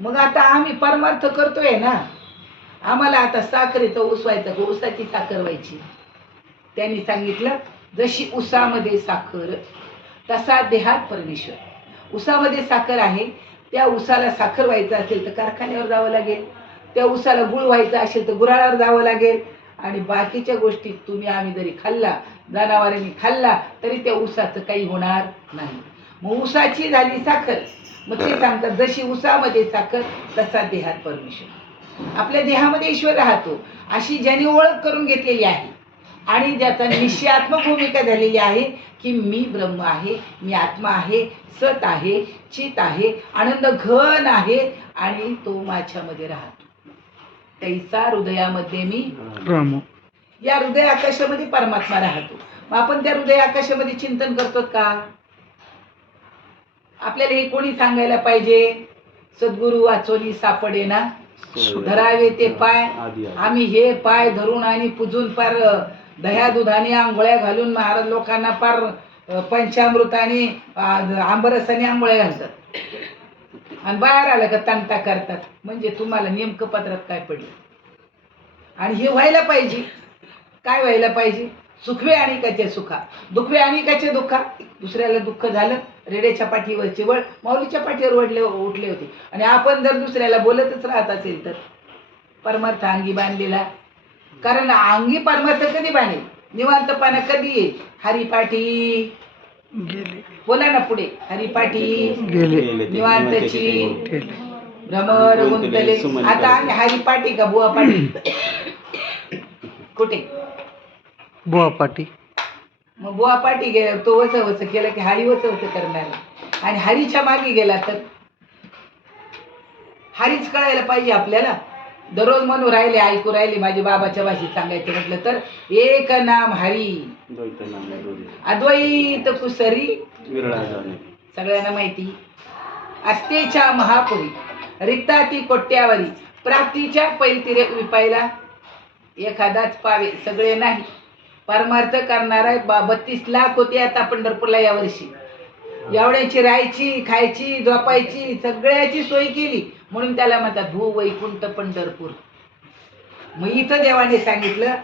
मग आता आम्ही परमार्थ करतोय ना, आम्हाला आता साखरेचं ऊस व्हायचं का ऊसाची साखर व्हायची. त्यांनी सांगितलं जशी ऊसामध्ये साखर तसा देहात परमेश्वर. ऊसामध्ये साखर आहे, त्या ऊसाला साखर व्हायचं असेल तर कारखान्यावर जावं लागेल, त्या ऊसाला गुळ व्हायचा असेल तर गुराळावर जावं लागेल. आणि बाकीच्या गोष्टी तुम्ही आम्ही जरी खाल्ला, जनावरांनी खाल्ला, तरी त्या ऊसाचं काही होणार नाही. मग ऊसाची झाली साखर. मग ते सांगतात जशी ऊसामध्ये साखर तसा देहात परमेश्वर. आपल्या देहामध्ये ईश्वर राहतो अशी ज्याने ओळख करून घेतलेली आहे आणि ज्याचा निश्चयात्मक भूमिका झालेली आहे की मी ब्रह्म आहे, मी आत्मा आहे, सत आहे, चित आहे, आनंद घन आहे आणि तो माझ्यामध्ये राहतो. तैसा हृदयामध्ये मी राम. या हृदय आकाशामध्ये परमात्मा राहतो. मग आपण त्या हृदय आकाशामध्ये चिंतन करतो का? आपल्याला हे कोणी सांगायला पाहिजे? सद्गुरु वाचोनी सापडे ना धरावे ते पाय. आम्ही हे पाय धरून आणि पुजून पार दह्या दुधाने आंघोळ्या घालून महाराज लोकांना पार पंचामृताने आंबरसाने आंघोळ्या घालतात आणि बाहेर आलं का तंटा करतात. म्हणजे तुम्हाला नेमकं पदरात काय पडलं? आणि हे व्हायला पाहिजे. काय व्हायला पाहिजे? सुखवे अनेकाचे सुखा, दुखवे अनेकाचे दुःखा. दुसऱ्याला दुःख झालं, रेड्याच्या पाठीवरचे वळ माऊलीच्या पाठीवर उठले होते. आणि आपण जर दुसऱ्याला बोलतच राहत असेल तर परमार्थ अंगी बांधलेला. कारण अंगी परमार्थ कधी बांधेल? निवांतपणा कधी येईल? हरिपाठी गेले. बोला ना पुढे. हरिपाठी गेले, निवांतची भ्रमर गुंतले. आता आम्ही हरिपाठी का बुवा पाठी? कुठे बुवा पाटी? मग बुवा पाटी गेला तो वच वच केलं की हरी वच वच करणार. आणि हरीच्या मागे गेला तर हरीच कळायला पाहिजे आपल्याला. दररोज म्हणून राहिले, ऐकू राहिले, माझ्या बाबाच्या भाषेत सांगायचं म्हटलं तर एक नाम हरी अद्वैत कुसरी सगळ्यांना माहिती. अस्तेच्या महापुरी रिक्ताती कोट्यावरी प्राप्तीच्या पैलतीरे विपायला एखादाच पावे. सगळे नाही. परमार्थ करणारा 32 लाख होते आता पंढरपूरला यावर्षी. एवढ्याची राहायची, खायची, झोपायची सगळ्याची सोय केली म्हणून त्याला म्हणतात भू वैकुंठ पंढरपूर. मग इथं देवाने सांगितलं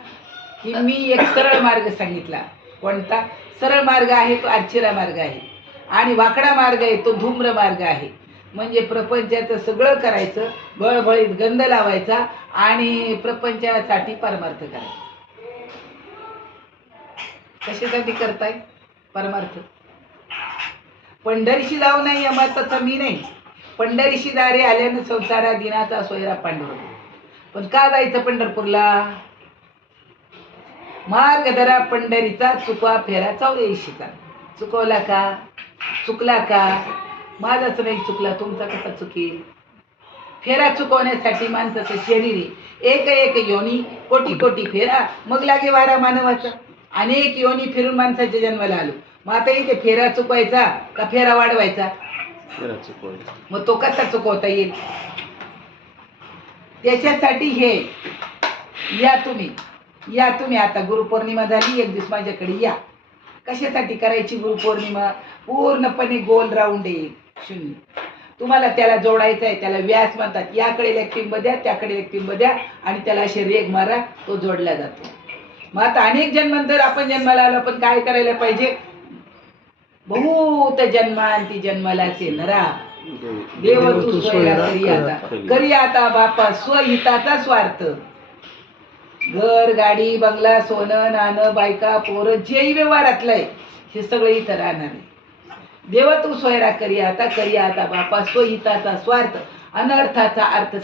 की मी एक सरळ मार्ग सांगितला. कोणता? सरळ मार्ग आहे तो अर्चिरा मार्ग आहे आणि वाकडा मार्ग आहे तो धूम्र मार्ग आहे. म्हणजे प्रपंचाचं सगळं करायचं, बळबळीत गंध लावायचा आणि प्रपंचासाठी परमार्थ करायचा. कशासाठी करताय परमार्थ? पंढरीशी जाऊ नाही अमरचा मी नाही. पंढरीशी दारे आल्यानं संसारा दिनाचा सोयरा पांडुरंग. पण का जायचं पंढरपूरला? मार्ग धरा पंढरीचा चुकवा फेरा 84चा. चुकवला का? चुकला का? माझाच नाही चुकला, तुमचा कसा चुकेल? फेरा चुकवण्यासाठी माणसाचं शरीर आहे. एक एक योनी कोटी कोटी फेरा मग लागे वारा मानवाचा. अनेक योनी फिरून माणसाच्या जन्माला आलो. मग आता इथे फेरा चुकवायचा का फेरा वाढवायचा? फेरा चुकवायचा. मग तो कसा चुकवता येईल? त्याच्यासाठी हे या तुम्ही आता गुरुपौर्णिमा झाली, एक दिवस माझ्याकडे या. कशासाठी करायची गुरुपौर्णिमा? पूर्णपणे गोल राऊंड आहे, शून्य. तुम्हाला त्याला जोडायचं आहे. त्याला व्यास म्हणतात. याकडे लेक्टिंब द्या, त्याकडे लेक्टिंब द्या आणि त्याला असे रेग मारा, तो जोडला जातो. मग आता अनेक जन्मांतर आपण जन्माला आलो, पण काय करायला पाहिजे? बहुत जन्मांती जन्मलाचे नरा देव तू स्वयं करी आता बापा स्वहिताचा स्वार्थ. घर गाडी बंगला सोनं नाणं बायका पोरं जेही व्यवहारातलंय हे सगळं इथं राहणार आहे. देव तू स्वयरा करी आता बापा स्वहिताचा स्वार्थ. अनर्थाचा अर्थ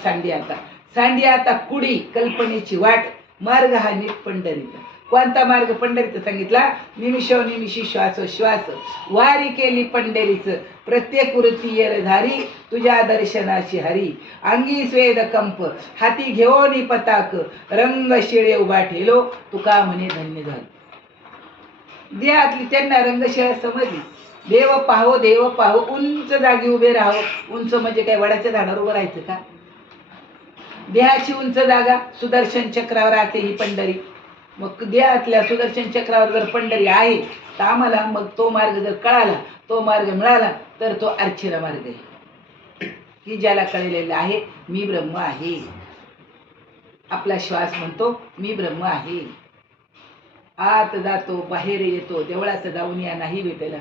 सांडी आता कुडी कल्पनेची वाट. मार्ग हा नीट पंढरीचा. कोणता मार्ग? पंढरीचा सांगितला. निमिषोनिमिषी श्वासोश्वास वारी केली पंढरीच. प्रत्येक वृत्ती येरधारी तुझ्या दर्शनाची हरी. अंगी स्वेद कंप हाती घेऊन पताक रंग शिळे उभा ठेलो तुका म्हणे धन्य झालं. देहातली त्यांना रंगशिळा समजली. देव पाहो उंच जागी उभे राहो. उंच म्हणजे काय वडाच्या झाडावर उभं राहायचं का? देहाची उंच जागा सुदर्शन चक्रावर राहते ही पंढरी. मग देहातल्या सुदर्शन चक्रावर जर पंढरी आहे तर आम्हाला मग तो मार्ग जर कळाला, तो मार्ग मिळाला तर तो अर्चिरा मार्ग आहे. की ज्याला कळलेलं आहे मी ब्रह्म आहे. आपला श्वास म्हणतो मी ब्रह्म आहे. आत जातो बाहेर येतो, देवळात जाऊन या नाही भेटला.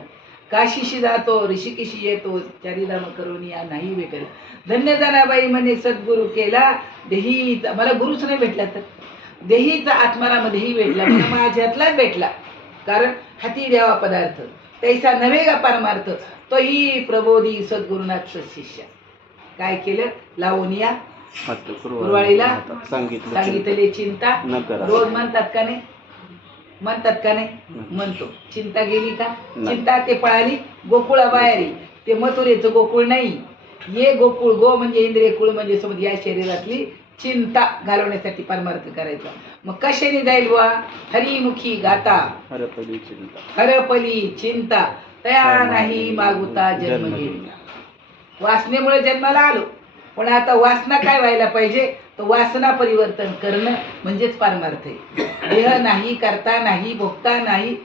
काशीशी जातो ऋषिकेशी येतो, चारिधाम करून या नाही भेटला. धन्य जनाबाई म्हणे सद्गुरु केला देहीचा. मला गुरुच नाही भेटला तर देहीचा आत्मारामध्येही भेटला, मला माझ्यातलाच भेटला. कारण हाती द्यावा पदार्थ तैसा नव्हे का परमार्थ, तोही प्रबोधी सद्गुरुनाथ शिष्य. काय केलं? लावून या कुरवाळीला सांगितले चिंता. रोज म्हणतात का नाही? म्हणतात का नाही? म्हणतो. चिंता गेली का? चिंता ते पळाली गोकुळाबाहेरी. ते मथुरेचं गोकुळ नाही, ये गोकुळ. गो म्हणजे इंद्रिय, कुळ म्हणजे समज या शरीरातली चिंता घालवण्यासाठी परमार्थ करायचा. मग कशाने जाईल बुवा? हरिमुखी गाता हरपली चिंता, तया नाही मागुता जन्म घेतला. वासनेमुळे जन्माला आलो, पण आता वासना काय व्हायला पाहिजे? तर वासना परिवर्तन करणं म्हणजेच परमार्थ आहे. देह नाही, करता नाही, भोगता नाही.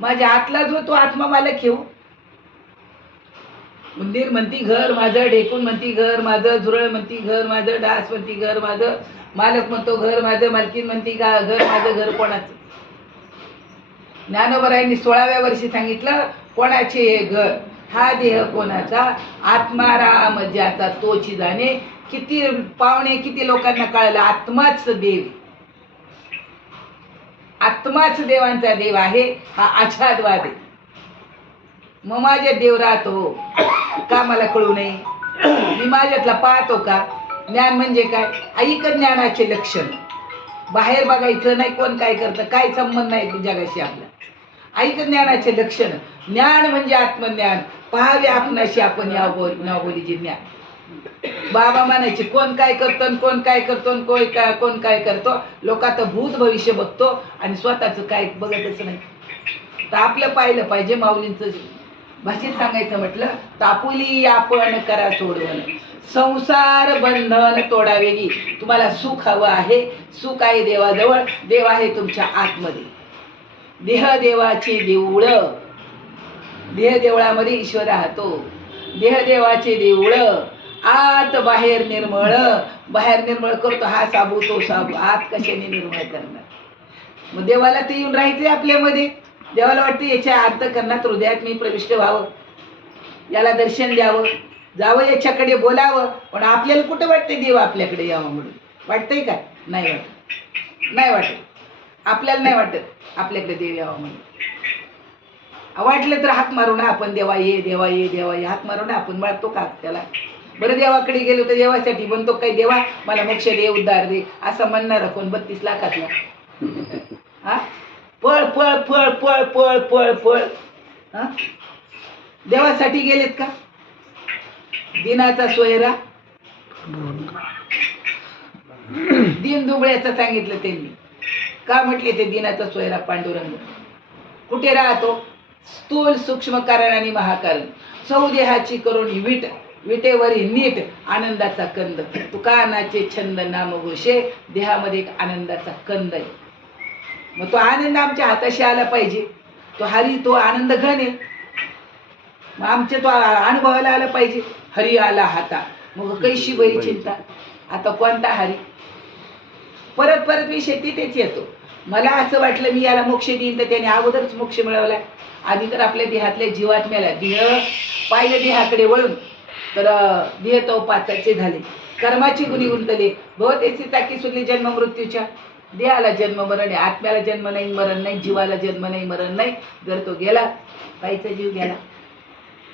माझ्या आतला जो तो आत्मा मालक घेऊ. उंदीर म्हणती घर माझं, ढेकून म्हणती घर माझं, झुरळ म्हणती घर माझं, डास म्हणती घर माझं, मालक म्हणतो घर माझं, मालकीन म्हणती घर माझं. घर कोणाचं? ज्ञानोबरायांनी 16व्या वर्षी सांगितलं कोणाचे हे घर? हा देह कोणाचा? आत्माराम ज्याचा तोची जाणे. किती पावणे किती लोकांना कळलं आत्माच देव, आत्माच देवांचा देव आहे. हा आच्छादवाद आहे. मग माझ्यात देव राहतो का मला कळू नये? मी माझ्यातला पाहतो का? ज्ञान म्हणजे काय? ऐक ज्ञानाचे लक्षण. बाहेर बघायचं नाही कोण काय करतं, काय संबंध नाही जगाशी आपला. ऐक ज्ञानाचे लक्षण. ज्ञान म्हणजे आत्मज्ञान. पहावे आपणाशी आपण यावोलीचे ज्ञान. बाबा म्हणायचे कोण काय करतो, कोण काय करतो, कोण काय करतो. लोक आता भूत भविष्य बघतो आणि स्वतःच काय बघतच नाही. तर आपलं पाहिलं पाहिजे. माऊलींचं भाषेत सांगायचं म्हटलं, तापुली आपण करा सोडवण, संसार बंधन तोडावेगी. तुम्हाला सुख हवं आहे, सुख आहे देवाजवळ, देव आहे तुमच्या आतमध्ये. देह देवाचे देऊळ, देह देवळामध्ये ईश्वर राहतो. देह देवाचे देऊळ, आत बाहेर निर्मळ. बाहेर निर्मळ करतो हा साबू तो साबू, आत कशाने निर्मळ करणार? मग देवाला ते येऊन राहायचे आपल्यामध्ये. देवाला वाटतं याच्या अंतःकरणात हृदयात मी प्रविष्ट व्हावं, याला दर्शन द्यावं, जावं, याच्याकडे बोलावं. पण आपल्याला कुठं वाटते देव आपल्याकडे यावं म्हणून? वाटतंय का? नाही वाटत. नाही वाटत. आपल्याला नाही वाटत आपल्याकडे देव यावं म्हणून. वाटलं तर हाक मारू ना आपण, देवा ये, देवा ये, देवा ये. हाक मारू ना आपण, मारतो का त्याला? बरं देवाकडे गेलो तर देवासाठी म्हणतो काय? देवा मला मोक्ष दे, उद्धार दे, असं म्हणणार कोण? 32 लाखातला. हा, पळ पळ पळ पळ पळ पळ पळ. हा, देवासाठी गेलेत का? दिनाचा सोयरा दिन दुबळ्याचं सांगितलं त्यांनी. का म्हटले ते दिनाचा सोयरा पांडुरंग? कुठे राहतो? स्थूल सूक्ष्म कारण आणि महाकारण. सौदेहाची करून वीट, विटेवरी नीट आनंदाचा कंद. तुकानाचे छंद नाम घोषे. देहामध्ये एक आनंदाचा कंद आहे. मग तो आनंद आमच्या हाताशी आला पाहिजे. तो हरी, तो आनंद घन आहे. मग आमच्या तो अनुभवाला आला पाहिजे. हरी आला हाता, मग कैशी बरी चिंता. आता कोणता हरी? परत परत विषय तिथेच येतो. मला असं वाटलं मी याला मोक्ष देईन, तर त्याने अगोदरच मोक्ष मिळवला. आधी तर आपल्या देहातल्या जीवात मेला. देह पाहिलं देहाकडे वळून तर देह तो पाचाचे झाले. कर्माची गुणी गुंतले. बहुतेची चाकी सुटली जन्म मृत्यूच्या. देहाला जन्म मरण आहे, आत्म्याला जन्म नाही मरण नाही, जीवाला जन्म नाही मरण नाही. जर तो गेला, बाईचा जीव गेला.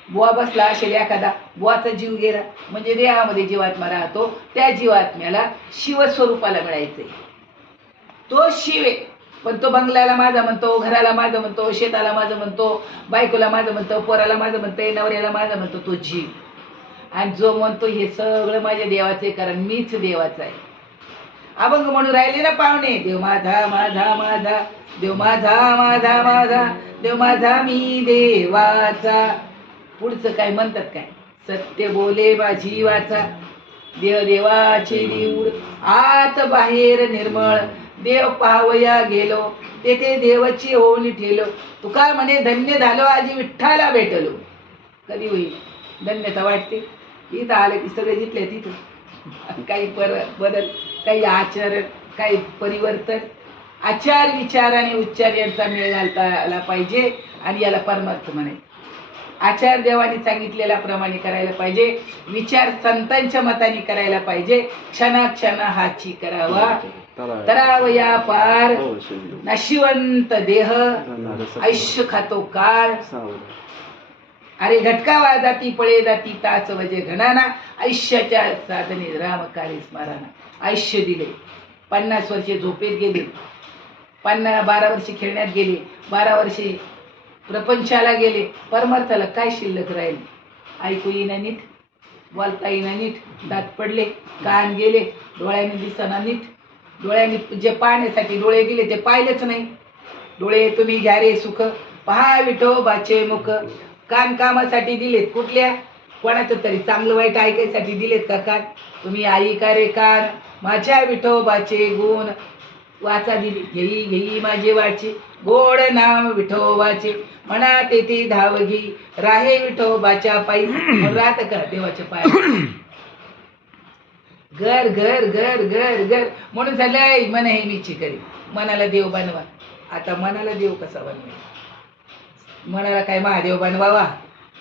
बुवा बसला असेल एखादा, बुवाचा जीव गेला म्हणजे देहामध्ये जीवात्मा राहतो. त्या जीवात्म्याला शिवस्वरूपाला मिळायचंय. तो शिव आहे. पण तो बंगल्याला माझा म्हणतो, घराला माझं म्हणतो, शेताला माझं म्हणतो, बायकोला माझं म्हणतो, पोराला माझं म्हणतंय, नवऱ्याला माझं म्हणतो. तो जीव. आणि जो म्हणतो हे सगळं माझ्या देवाचं आहे, कारण मीच देवाचा आहे. अभंग म्हणून राहिले ना पाहुणे, देव माझा माझा माझा, देव माझा माझा माझा, देव माझा मी देवाचा. पुढचं काय म्हणतात काय? सत्य बोले माझी वाचा, देव देवाचे देऊळ, आत बाहेर निर्मळ. देव पाहवया गेलो, तेथे देवाची होऊन ठेलो. तुका म्हणे धन्य झालो आजी विठ्ठाला भेटलो. कधी होईल धन्यता? वाटते इथं आलं की सगळे जिथले तिथं काही बदल, काही आचरण, काही परिवर्तन. आचार विचार आणि उच्चार यांचा मेळ घालता आला पाहिजे आणि याला परमार्थ म्हणायचं. आचार देवाने सांगितलेल्या प्रमाणे करायला पाहिजे, विचार संतांच्या मताने करायला पाहिजे. क्षणाक्षण हाची करावा तरावया पार, नशिवंत देह आयुष्य खातो काळ. अरे घटकावा जाती पळे जाती ताच वजे घणाना, आयुष्याच्या साधने राम कार्य स्मराना. आयुष्य दिले, 50 वर्षे झोपेत गेले, 12 वर्षे खेळण्यात गेले, 12 वर्षे प्रपंचाला गेले, परमार्थाला काय शिल्लक राहील? ऐकू येईना नीट, बोलता येईना नीट, दात पडले, कान गेले, डोळ्याने दिसना नीट, डोळ्याने जे पाहण्यासाठी डोळे दिले ते पाहिलेच नाही. डोळे तुम्ही घ्या रे सुख, पहा विठोबाचे मुख. कान कामासाठी दिलेत, कुठल्या? कोणाचं तरी चांगलं वाईट ऐकायसाठी दिलेत का कान? तुम्ही ऐका रे कान माझ्या विठोबाचे गुण. वाचा दिली, घेई घेई माझे वाचे, गोड नाम विठोबाचे, म्हणा तेथे धावगी, राहे विठोबाच्या पायी. राहत का देवाच्या पायी? घर घर घर घर घर म्हणून झालंय मन हे मीची करी. मनाला देव बनवा. आता मनाला देव कसा बनवायचा? मनाला काय महादेव बनवावा,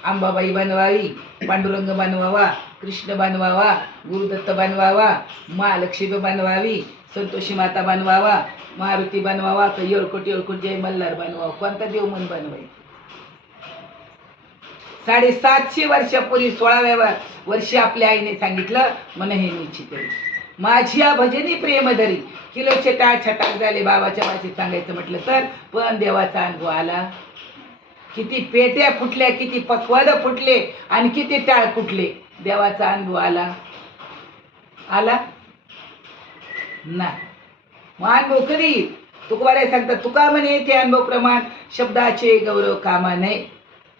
अंबाबाई बनवावी, पांडुरंग बनवावा, कृष्ण बनवावा, गुरुदत्त बनवावा, महालक्ष्मी बनवावी, संतोषी माता बनवावा, मारुती बनवावा, का येळकोट येळकोट जय मल्हार बनवावा? कोणता देव मन बनवायचा? 750 वर्षापूर्वी 16व्या वर्षी आपल्या आईने सांगितलं, मन हे निश्चित करी. माझ्या भजनी प्रेम धरी. किलोचे टाळ छटाक झाले बाबाच्या भाषेत सांगायचं म्हटलं तर. पण देवाचा अनुभव आला. किती पेट्या फुटल्या, किती पखवाद फुटले आणि किती टाळ फुटले. देवाचा अनुभव आला आला नाही. मग अनुभव कधी? तुकोबाराय सांगतात, तुका म्हणे ते अनुभव प्रमाण, शब्दाचे गौरव कामा नये.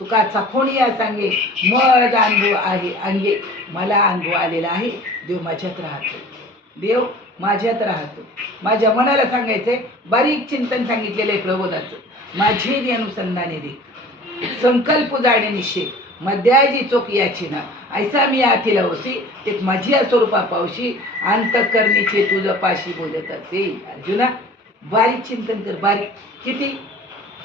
तुका चाखोनिया सांगे, मज अनुभव आहे अंगे. मला अनुभव आलेला आहे. देव माझ्यात राहतो, देव माझ्यात राहतो. माझ्या मनाला सांगायचंय, बारीक चिंतन सांगितलेलं आहे प्रबोधाचं. माझे अनुसंधाने दे, संकल्प जाणे निश्चय, मध्याजी चोक याची ना, ऐसा मी आथीला होसी, ते माझ्या स्वरूपा पावशी, अंतकरणीचे तुझं पाशी बोलत असे. अर्जुना, बारीक चिंतन कर, बारीक. किती?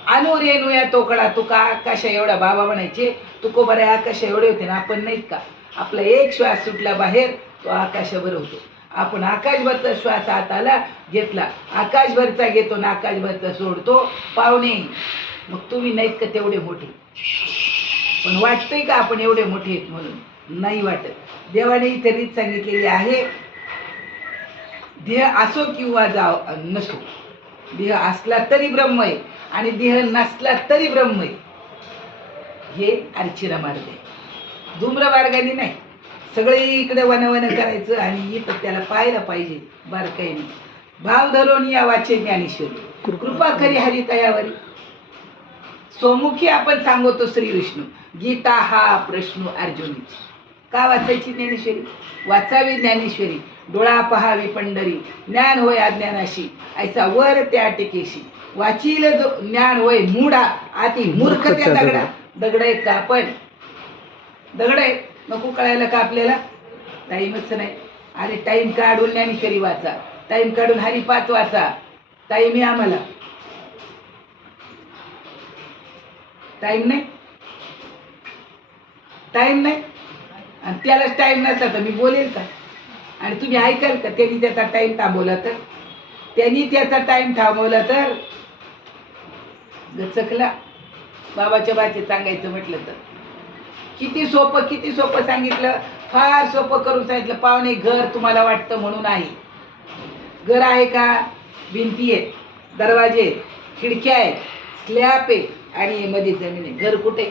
अनुरेणू या तोकडा. तुका आकाशा एवढा बाबा म्हणायचे. तुको बरे आकाशा एवढे होते ना, आपण नाहीत का? आपला एक श्वास सुटला बाहेर, तो आकाशावर होतो. आपण आकाशभरचा श्वास आत आला घेतला, आकाशभरचा घेतो ना आकाशभरचा सोडतो. पाहुणे, मग तुम्ही नाहीत का तेवढे मोठे? पण वाटतंय का आपण एवढे मोठे आहेत म्हणून? नाही वाटत. देवाने इथे रीत सांगितलेली आहे, देह असो किंवा नसो, देह असला तरी ब्रह्म आहे आणि देह नसला तरी ब्रह्म आहे. हे अर्चिरा मार्ग आहे, धूम्र मार्गाने नाही. सगळे इकडे वनवन करायचं आणि इथं त्याला पाहायला पाहिजे बारकाईने. भाव धरून या वाचे ज्ञानेश्वरी, कृपा करी हरी तयावरी. स्वमुखी आपण सांगतो श्री विष्णू. गीता हा प्रश्न अर्जुनी. का वाचायची ज्ञानेश्वरी? वाचावी ज्ञानेश्वरी, डोळा पहावी पंढरी, ज्ञान होय अज्ञानाशी, ऐसा वर त्या टिकेशी. वाचील जो ज्ञान होय मूढा, आती मूर्ख त्या दगडा. दगड आहेत का आपण? दगड आहेत. नको कळायला का आपल्याला? टाईमच नाही. अरे टाईम काढून ज्ञानेश्वरी वाचा, टाईम काढून हरिपाठ वाचा. टाईम आहे आम्हाला? टाईम नाही, टाईम नाही. आणि त्यालाच टाईम नसला तर मी बोलेल का? आणि तुम्ही ऐकाल का? त्यांनी त्याचा टाईम थांबवला तर, त्यांनी त्याचा टाईम थांबवला तर गचकला. बाबाच्या भाषेत सांगायचं म्हटलं तर किती सोपं, किती सोपं सांगितलं. फार सोपं करून सांगितलं. पाहुणे, घर तुम्हाला वाटतं म्हणून आहे. घर आहे का? भिंती आहेत, दरवाजे आहेत, खिडक्या आहेत, स्लॅब आहे आणि मध्ये जमीन आहे. घर कुठे?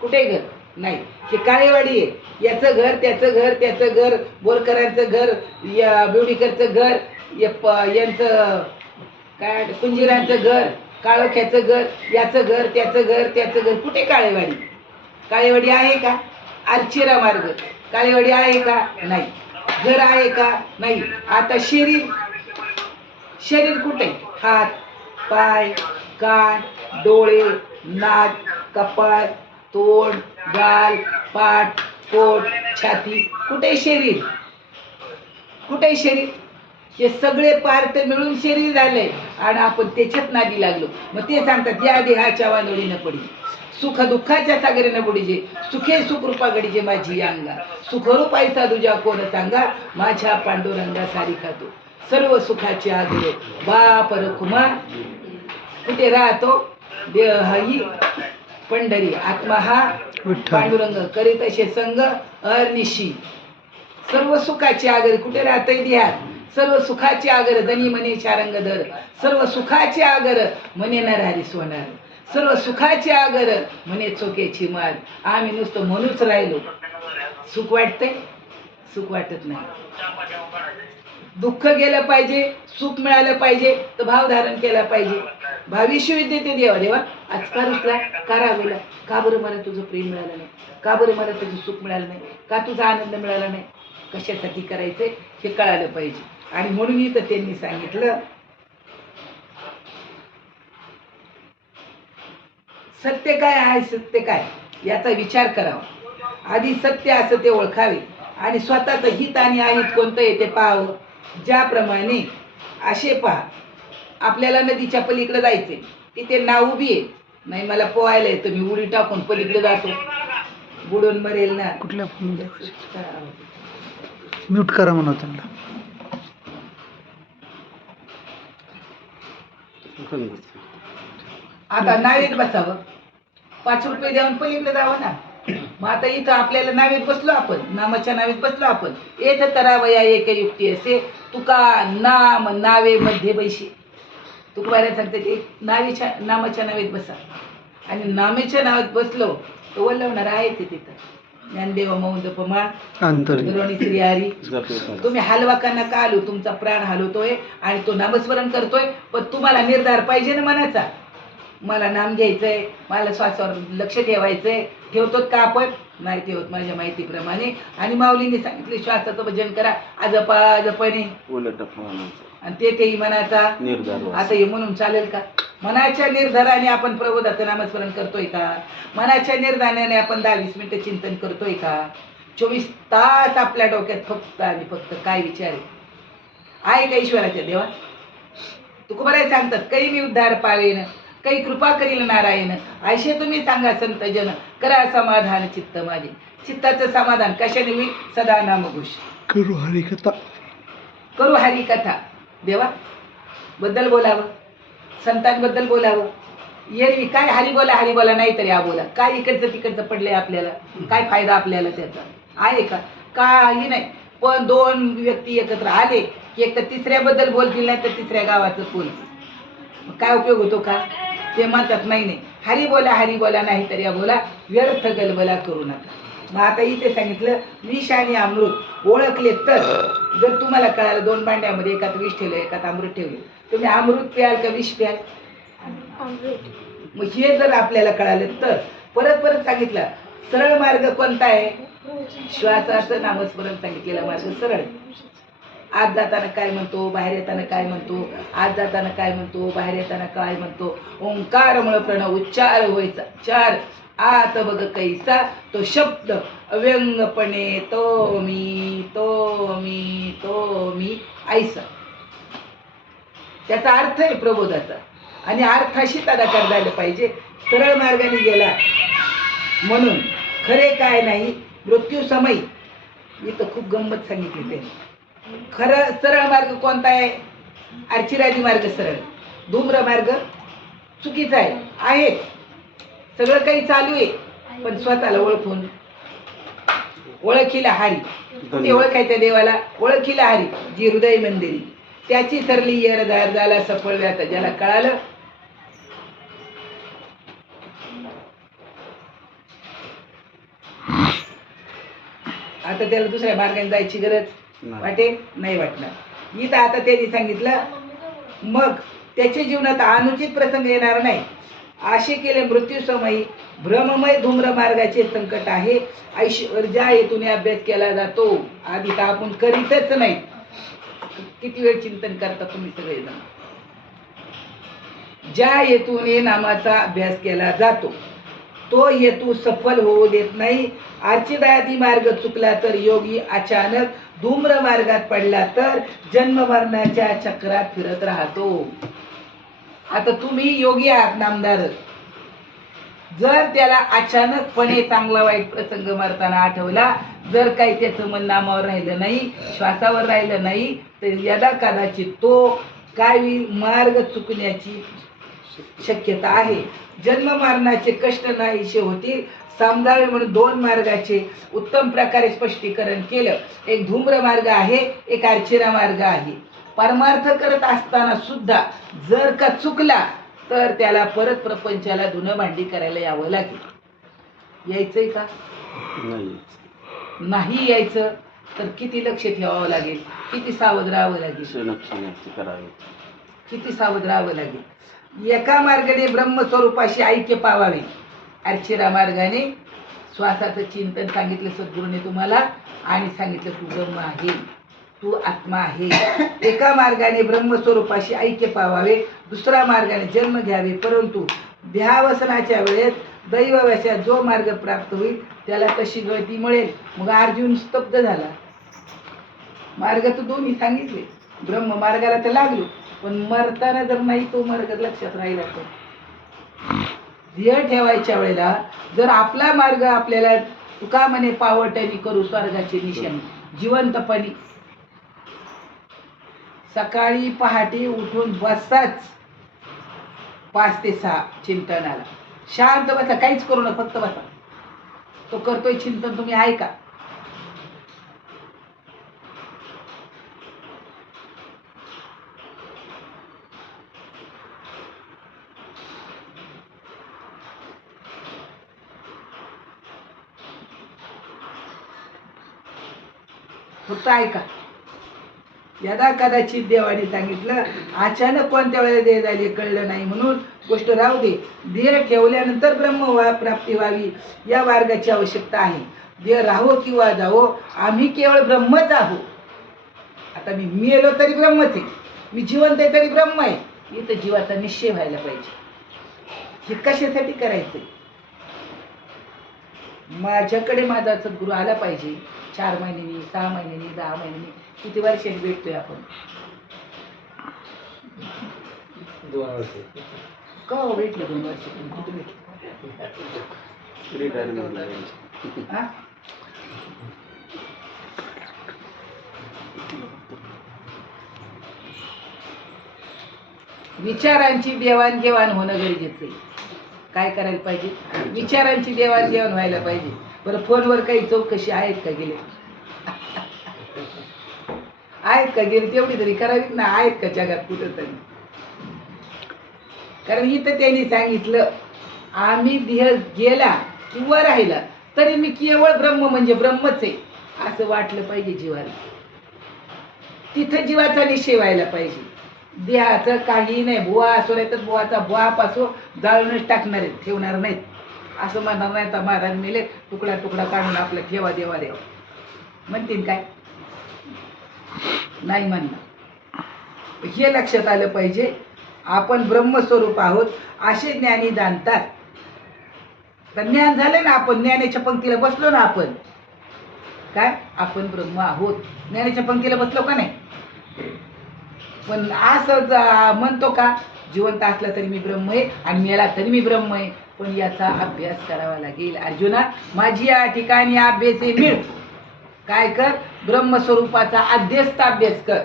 कुठे घर नाही. हे काळेवाडी आहे. याचं घर, त्याचं घर, त्याचं घर, बोरकरांचं घर, या बिवडीकरचं घर, यांचं काय कुंजिरांचं घर, काळोख्याचं घर, याचं घर, त्याचं घर, त्याचं घर. कुठे काळेवाडी? काळेवाडी आहे का? अर्चिरा मार्ग. काळेवाडी आहे का? नाही. घर आहे का? नाही. आता शरीर, शरीर कुठे? हात, पाय, कान, डोळे, नाक, कपाळ, तोंड, गाल, पाठ, पोट, छाती, कुठे शरीर, कुठे शरीर? हे सगळे पार्ट मिळून शरीर झालंय आणि आपण त्याच्यात नादी लागलो. मग ते सांगतात या देहाच्या वानोळीनं पडी, सुख दुःखाच्या सागरीनं बुडीजे, सुखे सुखरूपा गडीजे माझी अंगा, सुखरूप ऐसा तुझ्या कोण सांगा, माझ्या पांडुरंगा सारी खातो सर्व सुखाची आगरे बाप रखुमा. कुठे राहतो? देह ही पंढरी, आत्मा हा पांडुरंग, करीत असे संग अनिशी. सर्व सुखाची आगर कुठे राहते? देहात. सर्व सुखाची आगर धनी म्हणे शारंग धर, सर्व सुखाची आगर म्हणे नरहरी सोनार, सर्व सुखाची आगर म्हणे चोकेची मार. आम्ही नुसतं म्हणूच राहिलो. सुख वाटतंय? सुख वाटत नाही. दुःख गेलं पाहिजे, सुख मिळालं पाहिजे तर भाव धारण केला पाहिजे. भाविष्य विद्यते देवा. देवा आज का रुसला, का रागवला, का बरं मला तुझं प्रेम मिळालं नाही, का बरं मला तुझं सुख मिळालं नाही, का तुझा आनंद मिळाला नाही, कशासाठी करायचंय हे कळालं पाहिजे. आणि म्हणून इथं त्यांनी सांगितलं सत्य काय आहे, सत्य काय याचा विचार करावा. आधी सत्य असं ते ओळखावे आणि स्वतःचं हित आणि अहित कोणतं येते पाहावं. ज्याप्रमाणे असे पहा, आपल्याला नदीच्या पलीकडे जायचंय, तिथे नाव उभी आहे, नाही मला पोहायला येतं, मी उडी टाकून पलीकडे जातो, बुडून मरेल ना. कुठल्या म्यूट करा म्हणा त्यांना. आता नावेत बसावं, 5 रुपये देऊन पलीकडे जावं ना. मग आता इथं आपल्याला नावेत बसलो आपण, नामाच्या नावेत बसलो आपण. येत तरावया एक युक्ती असे, तुका नाम नावे मध्ये बैशी. तुकोबारा सांगते ते नावेच्या नामाच्या नावेत बसा. आणि नामेच्या नावात बसलो तर वल्लवणार आहे ते तिथं. ज्ञानदेव मौंद पमा दुर्वाणी श्री हरी. तुम्ही हलवा का नका आलो, तुमचा प्राण हलवतोय आणि तो नामस्मरण करतोय, पण तुम्हाला निर्धार पाहिजे ना मनाचा. मला नाम घ्यायचंय, मला श्वासावर लक्ष ठेवायचंय. ठेवतोत का आपण? नाही ठेवत माझ्या माहितीप्रमाणे. आणि माऊलींनी सांगितले श्वासाचं भजन करा अजपा जपणे आणि तेही मनाचा निर्धार. आता हे म्हणून चालेल का? मनाच्या निर्धाराने आपण प्रबोधाचं नामस्मरण करतोय का? मनाच्या निर्धाराने आपण 10-20 मिनिटं चिंतन करतोय का? 24 तास आपल्या डोक्यात फक्त आणि फक्त काय विचार आहे का ईश्वराच्या देवा? तुकोबाराय सांगतात काही मी उद्धार पावेन, काही कृपा करील नारायण, असे तुम्ही सांगा संत जन, करा समाधान चित्त माझे. चित्ताचं समाधान कशाने होईल? सदा नामघोष करू हरिकथा, करू हरिकथा. देवा बद्दल बोलावं, संतांबद्दल बोलावं. एरवी काय हरी बोला नाही तरी बोला. काय इकडचं तिकडचं पडलंय आपल्याला, काय फायदा आपल्याला त्याचा आहे का? काही नाही. पण 2 व्यक्ती एकत्र आले की एक तर तिसऱ्याबद्दल बोलतील, नाही तर तिसऱ्या गावाचं बोल, काय उपयोग होतो का? ते म्हणतात नाही हरी बोला नाही तरी बोला, व्यर्थ गलबला करू नका. मग आता इथे सांगितलं विष आणि अमृत ओळखले तर. जर तुम्हाला कळालं 2 भांड्यामध्ये एकात विष ठेवलं एकात अमृत ठेवलं, तुम्ही अमृत प्याल का विष प्याल? मग हे जर आपल्याला कळालं तर. परत सांगितलं सरळ मार्ग कोणता आहे? श्वासाचं नामस्मरण सांगितलेला मार्ग सरळ. आत जाताना काय म्हणतो, बाहेर येताना काय म्हणतो, आत जाताना काय म्हणतो, बाहेर येताना काय म्हणतो. ओंकारमुळे प्रणव उच्चार व्हायचा 4. आत बघ कैसा तो शब्द अव्यंगपणे तो मी ऐसा. त्याचा अर्थ आहे प्रबोधाचा. आणि अर्थाशी तदाकार झालं पाहिजे. सरळ मार्गाने गेला म्हणून खरे काय नाही मृत्यू समय. इथं खूप गंमत सांगितली ते. खरं सरळ मार्ग कोणता आहे? अर्चिराजी मार्ग सरळ, धूम्र मार्ग चुकीचा आहे. सगळं काही चालू आहे पण स्वतःला ओळखून. ओळखीला हारी. ते ओळखायचं देवाला. ओळखीला हारी जी हृदय मंदिरी, त्याची सरली येरदार झाला सफळ व्यात. ज्याला कळालं आता त्याला दुसऱ्या मार्गाने जायची गरज वाटे नाही वाटणार. इथं आता त्यांनी सांगितलं मग त्याच्या जीवनात अनुचित प्रसंग येणार नाही. असे केले मृत्यू समयी भ्रममय धूम्र मार्गाचे संकट आहे. ज्या हेतूने अभ्यास केला जातो आधी तर आपण करीतच नाही. किती वेळ चिंतन करता तुम्ही सगळेजण? ज्या हेतूने नामाचा अभ्यास केला जातो तो हेतू सफल होऊ देत नाही. अर्चिरादी मार्ग चुकला तर योगी अचानक धूम्र मार्गात पडला तर जन्म मरणाच्या चक्रात फिरत राहतो. आता तुम्ही योगी आहात, नामदार. जर त्याला अचानकपणे चांगला वाईट प्रसंग मरताना आठवला, जर काही त्याचं मन नामावर राहिलं नाही, श्वासावर राहिलं नाही, तर यदा कदाचित तो काय होईल, मार्ग चुकण्याची शक्यता आहे. जन्म मरणाचे कष्ट नाहीसे होतील. समजावे म्हणून दोन मार्गाचे उत्तम प्रकारे स्पष्टीकरण केलं. एक धूम्र मार्ग आहे, एक अर्चिरा मार्ग आहे. परमार्थ करत असताना सुद्धा जर का चुकला तर त्याला परत प्रपंचाला धुणं भांडी करायला यावं लागेल. यायचंय का? नाही यायचं तर किती लक्ष ठेवावं लागेल, किती सावध राहावं लागेल, किती सावध राहावं लागेल. एका मार्गाने ब्रह्मस्वरूपाशी ऐक्य पावावे. अर्चिरा मार्गाने श्वासाचं चिंतन सांगितलं सद्गुरूने तुम्हाला आणि सांगितलं तू ब्रह्म आहे, तू आत्मा आहे. एका मार्गाने ब्रह्मस्वरूपाशी ऐक्य पावावे, दुसऱ्या मार्गाने जन्म घ्यावे. परंतु देहावसनाच्या वेळेस दैववशात जो मार्ग प्राप्त होईल त्याला तशी गळती मिळेल. मग अर्जुन स्तब्ध झाला. मार्ग तर दोन्ही सांगितले, ब्रह्म मार्गाला तर लागलो, पण मरताना जर नाही तो मार्ग लक्षात राहिला तर ध्येय ठेवायच्या वेळेला जर आपला मार्ग आपल्याला तुका म्हणे पावटणी करू स्वर्गाची निशाणी, जिवंतपणी सकाळी पहाटे उठून बसाच 5 ते 6 चिंतनाला. शांत बसा, काहीच करू नका, फक्त बसा. तो करतोय चिंतन, तुम्ही ऐका. फक्त ऐका. यदा कदाचित देवाने सांगितलं, अचानक कोणत्या वेळेला देह झाले कळलं नाही म्हणून गोष्ट राहू दे. देह ठेवल्यानंतर ब्रह्म प्राप्ती व्हावी या मार्गाची आवश्यकता आहे. देह राहो किंवा जावो, आम्ही केवळ ब्रह्मच आहो. आता मी मेलो तरी ब्रह्मच आहे, मी जिवंत आहे तरी ब्रह्म आहे. इथं जीवाचा निश्चय व्हायला पाहिजे. हे कशासाठी करायचंय? माझ्याकडे माझा सद्गुरू आला पाहिजे. 4 महिन्यांनी, 6 महिन्यांनी, 10 महिन्यांनी, किती वर्षांनी भेटतोय आपण? 2 वर्ष. का भेटले 2 वर्ष? कुठे भेटले? विचारांची देवाणघेवाण होणं गरजेचं आहे. काय करायला पाहिजे? विचारांची देवाणघेवाण व्हायला पाहिजे. बरं, फोनवर काही चौकशी आहेत का गेले? आहेत का गेले? तेवढी तरी करावीत ना. आहेत का जगात कुठं तरी? कारण इथं त्यांनी सांगितलं, आम्ही देह गेला किंवा राहिला तरी मी केवळ ब्रह्म म्हणजे ब्रह्मच आहे असं वाटलं पाहिजे जीवाला. तिथं जीवाचा निश्चय व्हायला पाहिजे. देहाचं काही नाही. बुवा असो नाही तर बुवाचा बुवापासून जाळूनच टाकणार आहेत, ठेवणार नाहीत. असं म्हणणार नाही तर महाराज मेले, तुकडा तुकडा काढून आपला ठेवा देवा देवा म्हणतील काय? नाही म्हणणार. हे लक्षात आलं पाहिजे. आपण ब्रह्मस्वरूप आहोत असे ज्ञानी जाणतात. तर ज्ञान झालं ना, आपण ज्ञानाच्या पंक्तीला बसलो ना. आपण काय? आपण ब्रह्म आहोत. ज्ञानाच्या पंक्तीला बसलो का नाही? पण असं म्हणतो का, जिवंत असला तरी मी ब्रह्म आहे आणि मेला तरी मी ब्रह्म आहे? पण याचा अभ्यास करावा लागेल. अर्जुना, माझी या ठिकाणी अभ्यास आहे. मिळ काय कर? ब्रह्मस्वरूपाचा अध्यस्त अभ्यास कर.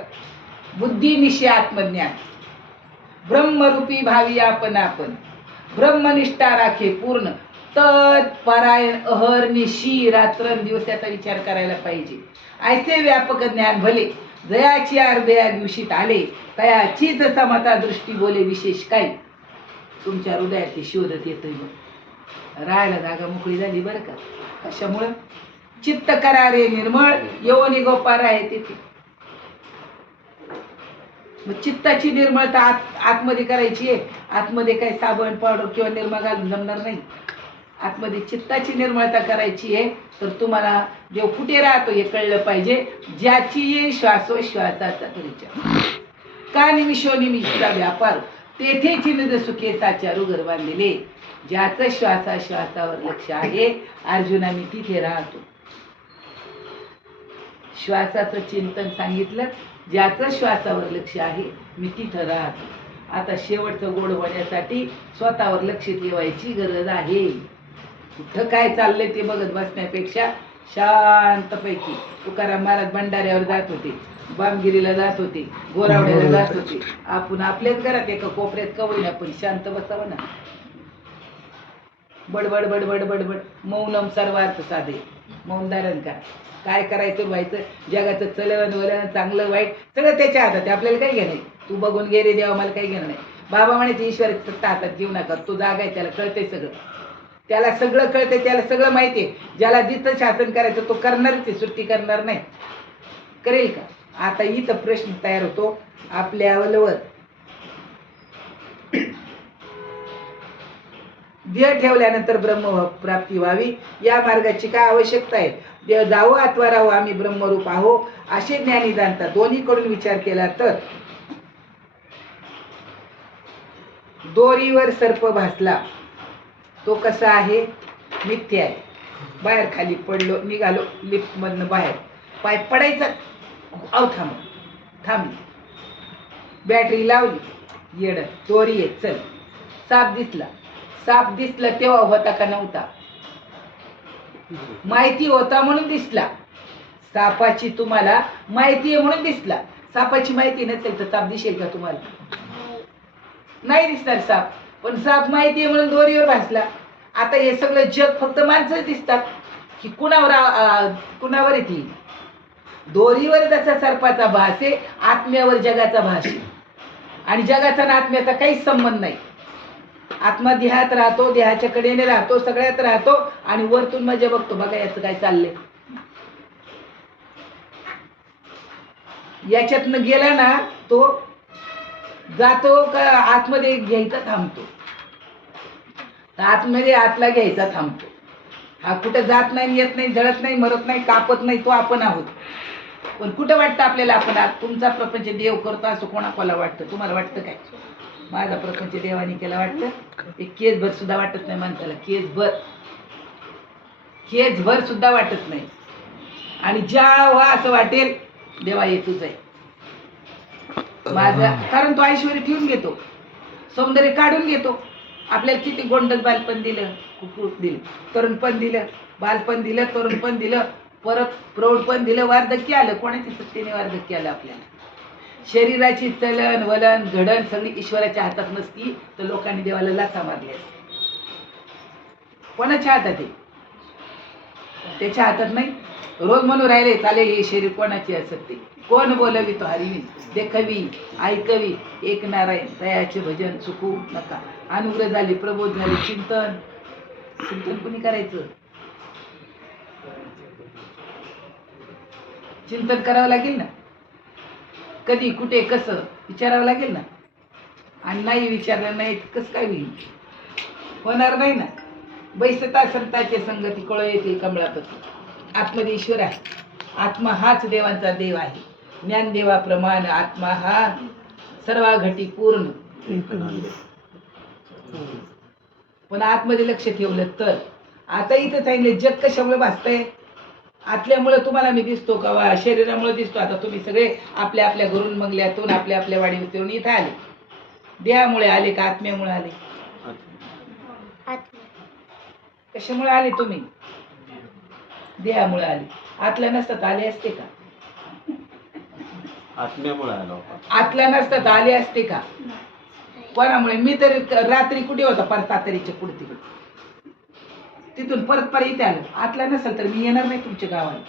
बुद्धी निश्चय आत्मज्ञान ब्रह्मरूपी भावी आपण ब्रह्मनिष्ठा राखे पूर्ण. तत्परायण अहर्निशी रात्रंदिवस त्याचा विचार करायला पाहिजे. ऐसे व्यापक ज्ञान भले जयाची अर्धया दिवशीत आले, तयाचीच समता दृष्टी बोले विशेष काही. तुमच्या हृदयात शोधत येतोय. राहायला जागा मोकळी झाली बरं का. कशामुळं? चित्त करारे निर्मळ यवनी गोपार आहे तिथे. मग चित्ताची निर्मळता आतमध्ये करायची आहे. आतमध्ये काही साबण पावडर किंवा निरमा घालून जमणार नाही. आतमध्ये चित्ताची निर्मळता करायची आहे. तर तुम्हाला देव कुठे राहतो हे कळलं पाहिजे. ज्याची ये श्वासोश्वासाचा परिचय का निमिषो निमिषा व्यापार तेथे चिन्ह सुखे साचारू घर बांधलेले. ज्याचं श्वासाश्वासावर लक्ष आहे अर्जुना मी तिथे राहतो. श्वासाचं चिंतन सांगितलं. ज्याचं श्वासावर लक्ष आहे मी तिथं राहतो. आता शेवटचं गोड होण्यासाठी स्वतःवर लक्ष ठेवायची गरज आहे. कुठं काय चाललंय ते बघत बसण्यापेक्षा शांतपैकी तुकाराम महाराज भंडाऱ्यावर जात होते, बामगिरीला जात होते, गोरावड्याला जात होते. आपण आपल्याच घरात एका कोपऱ्यात कवळी आपण शांत बसावं ना. बडबड बडबड बडबड मौनम सर्वार्थ साधे. मौन धारण करा. काय करायचं व्हायचं, जगाचं चलन वलन चांगलं वाईट सगळं त्याच्या हातात आहे. आपल्याला काही घेणं नाही. तू बघून गेले देवा मला काही घेणं नाही. बाबा म्हणायचे ईश्वर सत्ता हातात घेऊ नका. तो जागा आहे, त्याला कळतंय सगळं. त्याला सगळं कळतंय, त्याला सगळं माहिती आहे. ज्याला जिथं शासन करायचं तो करणारच आहे, सुट्टी करणार नाही. करेल का? आता इथं प्रश्न तयार होतो आपल्यावर. देह ठेवल्यानंतर ब्रह्म प्राप्ती व्हावी या मार्गाची काय आवश्यकता आहे? देह जावं अथवा राहावं आम्ही ब्रह्मरूप आहो असे ज्ञानी जाणतात. दोन्हीकडून विचार केला तर दोरीवर सर्प भासला तो कसा आहे? मिथ्या आहे. बाहेर खाली पडलो, निघालो लिफ्ट मधनं बाहेर, पाय पडायचा, थांबली, बॅटरी लावली, येड दोरी आहे, चल. साप दिसला, साप दिसला तेव्हा होता का नव्हता? माहिती होता म्हणून दिसला. सापाची तुम्हाला माहिती आहे म्हणून दिसला. सापाची माहिती नसेल तर साप दिसेल का तुम्हाला? नाही दिसणार साप. पण साप माहिती आहे म्हणून दोरीवर भासला. आता हे सगळं जग फक्त माणसं दिसतात की कुणावर येते? दोरीवर जसा सर्पाचा भास आहे आत्म्यावर जगाचा भास आहे. आणि जगाचा आणि आत्म्याचा काहीच संबंध नाही. आत्मा देहात राहतो, देहाच्या कडेने राहतो, सगळ्यात राहतो आणि वरतून मजा बघतो. बघा याचं काय चाललंय. याच्यातनं गेला ना तो जातो का आतमध्ये घ्यायचा थांबतो? आतमध्ये आतला घ्यायचा थांबतो. हा कुठं जात नाही, येत नाही, जळत नाही, मरत नाही, कापत नाही, तो आपण आहोत. पण कुठं वाटतं आपल्याला आपण आहोत? तुमचा प्रपंच देव करतो असं कोणाकोणाला वाटतं? तुम्हाला वाटतं काय माझा प्रपंच देवाने केला वाटतं? एक केसभर सुद्धा वाटत नाही माणसाला. केसभर सुद्धा वाटत नाही. आणि जेव्हा असं वाटेल देवा ये तुझं आहे माझा, कारण तो ऐश्वर्य ठेवून घेतो, सौंदर्य काढून घेतो. आपल्याला किती गोंडस बालपण दिलं, कुकुट दिलं, तरुणपण दिलं, बालपण दिलं, तरुणपण दिलं, परत प्रौढपण दिलं, वार्धक्य आलं. कोणाच्या सत्तेने वार्धक्य आलं आपल्याला? शरीराची चलन वलन घडण सगळी ईश्वराच्या हातात नसती तर लोकांनी देवाला लाथा मारल्या. कोणाच्या हातात आहे? त्याच्या हातात नाही. रोज म्हणून राहिले चालेल हे शरीर कोणाचे असत ते कोण बोलवी तो हरिवी देखवी ऐकवी एक नारायण दयाचे भजन चुकू नका. अनुग्रह झाले, प्रबोध झाले, चिंतन कुणी करायचं? चिंतन करावं लागेल ना. कधी कुठे कसं विचारावं लागेल ना. आणि नाही विचारलं नाही कसं काय होईल? होणार नाही ना. बैसता संताचे संगती कळ येतील कमळापती. आत्मदेव ईश्वर आहे. आत्मा हाच देवांचा देव आहे. ज्ञानदेवाप्रमाणे आत्मा हा सर्व घटी पूर्ण. पण आतमध्ये लक्ष ठेवलं तर. आता इथं सांगितलं जग कशामुळे भासतंय? आतल्यामुळे तुम्हाला मी दिसतो का? शरीरामुळे दिसतो. आता तुम्ही सगळे आपल्या आपल्या घरून मंगल्यातून आपल्या आपल्या वाडीवरून इथं आले. देहामुळे आले का आत्म्यामुळे आले? कशामुळे आले तुम्ही? देहामुळे आले. आतल्या नसतात आले असते का? आत्म्यामुळे आलो. आतल्या नसतात आले असते का? कोणामुळे? मी तरी रात्री कुठे होता? परत तातरीच्या पुढे तिकडे, तिथून परत परत इथे आलो. आतला नसेल तर मी येणार नाही तुमच्या गावाला.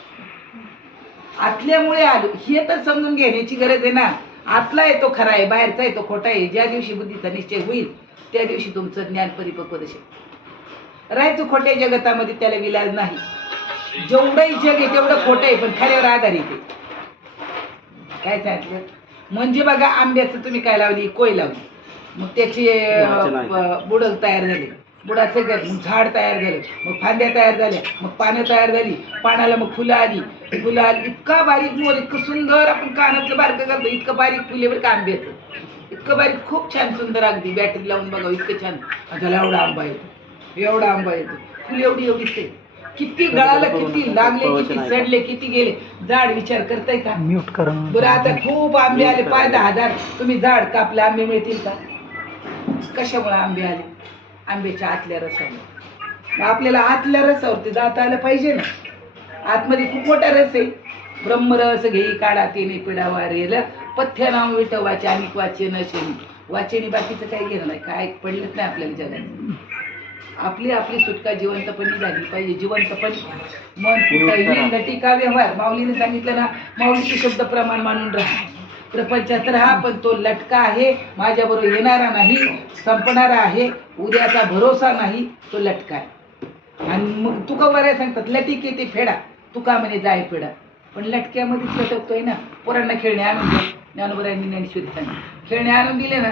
आतल्यामुळे आलो हे तर समजून घेण्याची गरज आहे ना. आतला आहे तो खरा आहे, बाहेरचा आहे तो खोटा आहे. ज्या दिवशी बुद्धीचा निश्चय होईल त्या दिवशी तुमचं ज्ञान परिपक्व दशेल. राहायचं खोट्या जगतामध्ये त्याला विलाज नाही. जेवढंही जग आहे तेवढं खोटं आहे पण खऱ्यावर आधारित आहे. काय सांगितलं म्हणजे बघा आंब्याचं तुम्ही काय लावली? कोय लावली, मग त्याचे बुडं तयार झाले, बुडाचं मग झाड तयार झालं, मग फांद्या तयार झाल्या, मग पानं तयार झाली, पानाला मग फुलं आली, फुलं आली. इतका बारीक मोल, इतकं सुंदर आपण कानातलं बारकं करतो इतकं बारीक फुले बरं का आंब्याचं. इतकं बारीक खूप छान सुंदर, अगदी बॅटरी लावून बघा इतकं छान झाला एवढा आंबा आहे. एवढा आंबा येतो, फुल एवढी एवढीच आहे. किती गळाला, किती लागले, किती सडले, किती गेले, झाड विचार करताय का? म्यूट करा बरं आता खूप आंबे आले, 5,000 तुम्ही झाड कापले, आंबे मिळतील का? कशामुळे आंबे आले? आंब्याच्या आतल्या रसामुळे. आपल्याला आतल्या रसावरती जाता आलं पाहिजे ना. आतमध्ये खूप मोठा रस आहे. ब्रह्मरस घेई काढा तेने पिढावा रेल पथ्य नाव विठवाचे आणि वाचन शनी. वाचनी बाकीचं काही घेणं नाही, काय पडलंच नाही आपल्याला जगात. आपली आपली सुटका जिवंतपणी झाली पाहिजे. जिवंतपणी मन कुठं टीका व्यवहार. माऊलीने सांगितलं ना, माऊलीचे शब्द प्रमाण मानून राहा. प्रपंचात राहा, पण तो लटका आहे, माझ्याबरोबर येणारा नाही, संपणारा आहे, उद्याचा भरोसा नाही, तो लटका आहे. आणि मग तुका बऱ्या सांगतात लटिक येते फेडा, तुका म्हणे जाय फेडा. पण लटक्यामध्येच लटकतोय ना. पोरांना खेळणे आणून द्या. ज्ञानोबरायांनी ज्ञानेश्वरी सांगितलं, खेळणे आणून दिले ना,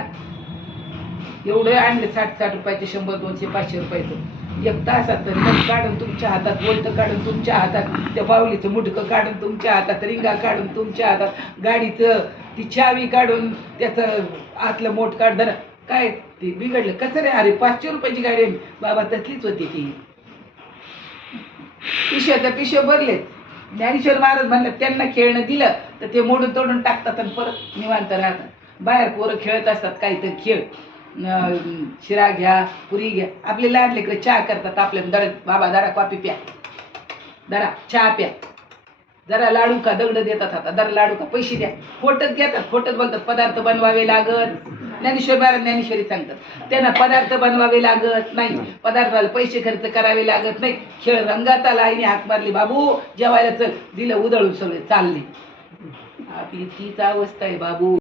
एवढे आणले 60-60 रुपयाचे, 100, 200, 500 रुपयाचं. एक तासात नट काढून तुमच्या हातात, बोल्ट काढून तुमच्या हातात, त्या बाहुलीचं मुडकं काढून तुमच्या हातात, रिंगा काढून तुमच्या हातात, गाडीचं ती चावी काढून त्याचं आतलं मोठ काढ. काय ते बिघडलं कसं रे? अरे 500 रुपयाची गाडी आहे बाबा, तसलीच होती ती. पिशव्या भरलेत. ज्ञानेश्वर महाराज म्हणलं त्यांना खेळणं दिलं तर ते मोडून तोडून टाकतात आणि परत निवांत राहतात. बाहेर पोरं खेळत असतात काहीतरी खेळ, शिरा घ्या, पुरी घ्या. आपले लहान लेकरं चहा करतात, आपल्याला बाबा जरा कॉफी प्या, जरा चहा प्या, जरा लाडू का दगड देतात, आता जरा लाडू का पैसे द्या. खोटच घेतात, खोटच बोलतात. पदार्थ बनवावे लागत. ज्ञानेश्वर महाराज ज्ञानेश्वरी सांगतात, त्यांना पदार्थ बनवावे लागत नाही, पदार्थाला पैसे खर्च करावे लागत नाही. खेळ रंगात आला, आईने हाक मारली, बाबू जेवायला चल, दिलं उधळून, सगळे चालले. आपली तीच अवस्था आहे बाबू.